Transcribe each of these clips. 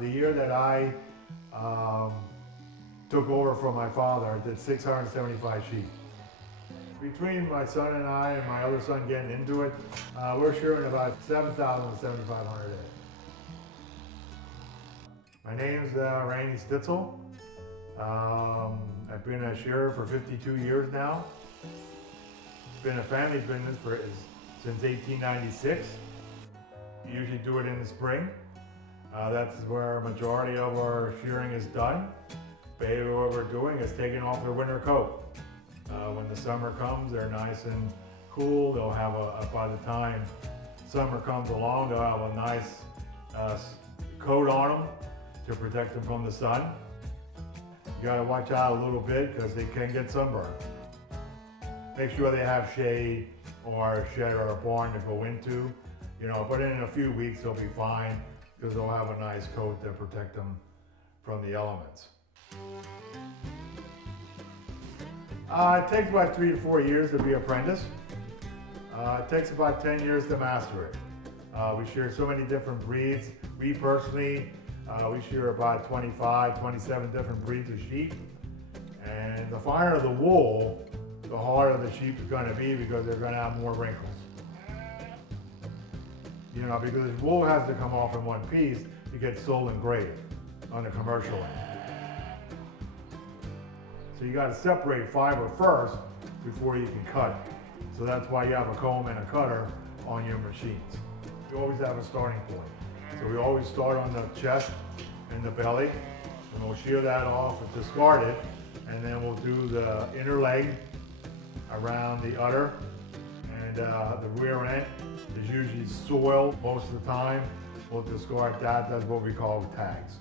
The year that I took over from my father, I did 675 sheep. Between my son and I and my other son getting into it, we're shearing about 7,000 to 7,500 a day. My name's Randy Stitzel. I've been a shearer for 52 years now. It's been a family business since 1896. We usually do it in the spring. That's where a majority of our shearing is done. Basically what we're doing is taking off their winter coat. When the summer comes, they're nice and cool. They'll have by the time summer comes along, they'll have a nice coat on them to protect them from the sun. You gotta watch out a little bit because they can get sunburned. Make sure they have shade or a shed or a barn to go into, but in a few weeks they'll be fine because they'll have a nice coat to protect them from the elements. It takes about 3 to 4 years to be an apprentice. It takes about 10 years to master it. We shear so many different breeds. We personally, we shear about 25, 27 different breeds of sheep. And the finer the wool, the harder the sheep is going to be because they're going to have more wrinkles. Because wool has to come off in one piece to get sold and graded on the commercial end. So you got to separate fiber first before you can cut it. So that's why you have a comb and a cutter on your machines. You always have a starting point. So we always start on the chest and the belly, and we'll shear that off and discard it, and then we'll do the inner leg around the udder, and the rear end is usually soil most of the time. We'll discard that. That's what we call tags.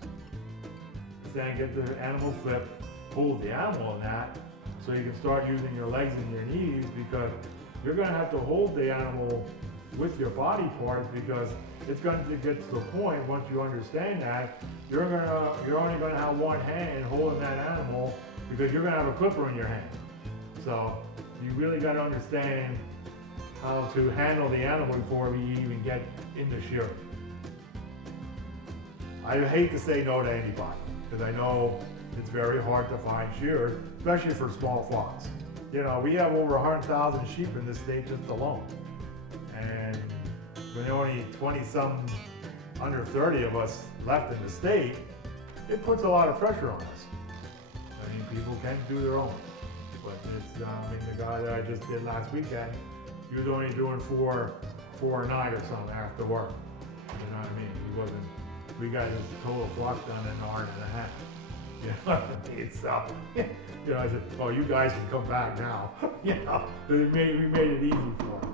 Then get the animal flip, pull the animal in that, so you can start using your legs and your knees, because you're going to have to hold the animal with your body parts, because it's going to get to the point, once you understand that, you're only going to have one hand holding that animal because you're going to have a clipper in your hand. So you really got to understand how to handle the animal before we even get into shearing. I hate to say no to anybody, because I know it's very hard to find shearers, especially for small flocks. We have over 100,000 sheep in this state just alone. And with only 20-some, under 30 of us left in the state, it puts a lot of pressure on us. I mean, people can do their own. But it's, the guy that I just did last weekend, he was only doing four a night or something after work. You know what I mean? We got his total flock done in an hour and a half. You know what I mean? So, I said, oh, you guys can come back now. We made it easy for him.